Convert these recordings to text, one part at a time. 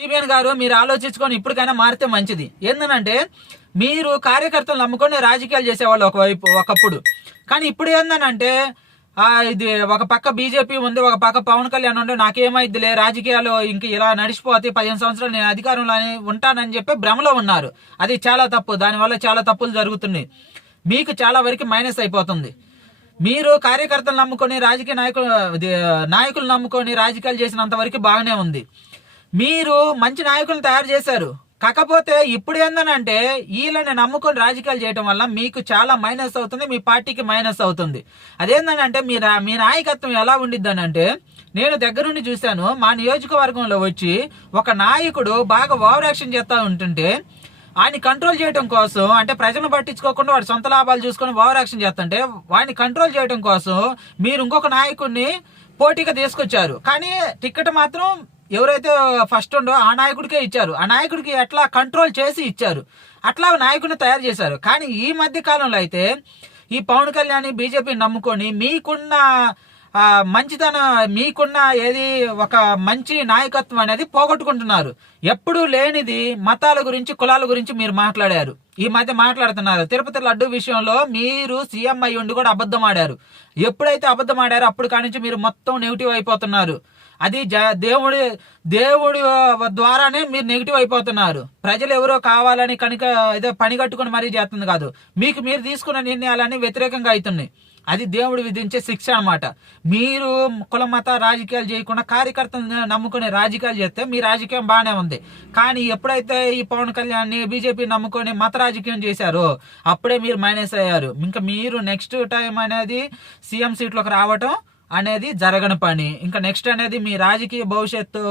CBN గారు మీరు ఆలోచించుకొని ఇప్పటికైనా మారితే మంచిది. ఏందనంటే మీరు కార్యకర్తలు నమ్ముకొని రాజకీయాలు చేసేవాళ్ళు ఒకప్పుడు. కానీ ఇప్పుడు ఏందనంటే ఇది ఒక పక్క బీజేపీ ఉంది, ఒక పక్క పవన్ కళ్యాణ్ ఉండే నాకేమైద్దిలే రాజకీయాలు ఇంక ఇలా నడిచిపోతే 15 సంవత్సరాలు నేను అధికారంలో ఉంటానని చెప్పి భ్రమలో ఉన్నారు. అది చాలా తప్పు. దానివల్ల చాలా తప్పులు జరుగుతున్నాయి. మీకు చాలా వరకు మైనస్ అయిపోతుంది. మీరు కార్యకర్తలు నమ్ముకొని రాజకీయ నాయకులు నమ్ముకొని రాజకీయాలు చేసినంత వరకు బాగానే ఉంది. మీరు మంచి నాయకులను తయారు చేశారు. కాకపోతే ఇప్పుడు ఏందనంటే వీళ్ళని నమ్ముకొని రాజకీయాలు చేయడం వల్ల మీకు చాలా మైనస్ అవుతుంది, మీ పార్టీకి మైనస్ అవుతుంది. అదేందనంటే మీ నాయకత్వం ఎలా ఉండిద్దనంటే నేను దగ్గరుండి చూశాను. మా నియోజకవర్గంలో వచ్చి ఒక నాయకుడు బాగా ఓవర్ యాక్షన్ చేస్తూ ఉంటుంటే ఆయన కంట్రోల్ చేయడం కోసం, అంటే ప్రజలను పట్టించుకోకుండా వాడు సొంత లాభాలు చూసుకొని ఓవర్ యాక్షన్ చేస్తుంటే వాడిని కంట్రోల్ చేయడం కోసం మీరు ఇంకొక నాయకుడిని పోటీగా తీసుకొచ్చారు. కానీ టికెట్ మాత్రం ఎవరైతే ఫస్ట్ ఉండో ఆ నాయకుడికే ఇచ్చారు. ఆ నాయకుడికి ఎట్లా కంట్రోల్ చేసి ఇచ్చారు, అట్లా నాయకుడిని తయారు చేశారు. కానీ ఈ మధ్య కాలంలో అయితే ఈ పవన్ కళ్యాణ్ బీజేపీని నమ్ముకొని మీకున్న మంచితనం, మీకున్న ఏది ఒక మంచి నాయకత్వం అనేది పోగొట్టుకుంటున్నారు. ఎప్పుడూ లేనిది మతాల గురించి కులాల గురించి మీరు మాట్లాడారు, ఈ మధ్య మాట్లాడుతున్నారు. తిరుపతి లడ్డు విషయంలో మీరు సీఎం అయ్యి ఉండి కూడా అబద్ధం ఆడారు. ఎప్పుడైతే అబద్ధం ఆడారో అప్పుడు కానించి మీరు మొత్తం నెగిటివ్ అయిపోతున్నారు. అది దేవుడి ద్వారానే మీరు నెగిటివ్ అయిపోతున్నారు. ప్రజలు ఎవరో కావాలని కనుక ఏదో పని కట్టుకుని మరీ చేస్తుంది కాదు, మీకు మీరు తీసుకున్న నిర్ణయాలన్నీ వ్యతిరేకంగా అవుతున్నాయి. అది దేవుడు విధించే శిక్ష అన్నమాట. మీరు కుల మత రాజకీయాలు చేయకుండా కార్యకర్తలను నమ్ముకునే రాజకీయాలు చేస్తే మీ రాజకీయం బాగానే ఉంది. కానీ ఎప్పుడైతే ఈ పవన్ కళ్యాణ్ బీజేపీ నమ్ముకొని మత రాజకీయం చేశారో అప్పుడే మీరు మైనస్ అయ్యారు. ఇంకా మీరు నెక్స్ట్ టైం అనేది సీఎం సీట్లోకి రావటం అనేది జరగని పని. ఇంకా నెక్స్ట్ అనేది మీ రాజకీయ భవిష్యత్తు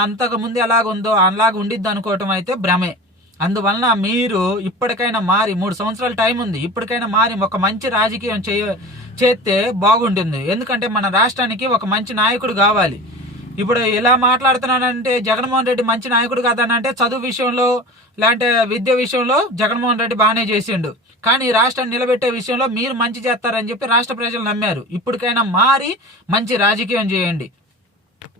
అంతకు ముందు ఎలాగుందో అలాగ ఉండిద్ది అనుకోవటం అయితే భ్రమే. అందువలన మీరు ఇప్పటికైనా మారి, 3 సంవత్సరాల టైం ఉంది, ఇప్పటికైనా మారి ఒక మంచి రాజకీయం చేస్తే బాగుంటుంది. ఎందుకంటే మన రాష్ట్రానికి ఒక మంచి నాయకుడు కావాలి. ఇప్పుడు ఎలా మాట్లాడుతున్నానంటే జగన్మోహన్ రెడ్డి మంచి నాయకుడు కాదనంటే చదువు విషయంలో లేదంటే విద్య విషయంలో జగన్మోహన్ రెడ్డి బాగానే చేసిండు. కానీ రాష్ట్రాన్ని నిలబెట్టే విషయంలో మీరు మంచి చేస్తారని చెప్పి రాష్ట్ర ప్రజలు నమ్మారు. ఇప్పటికైనా మారి మంచి రాజకీయం చేయండి.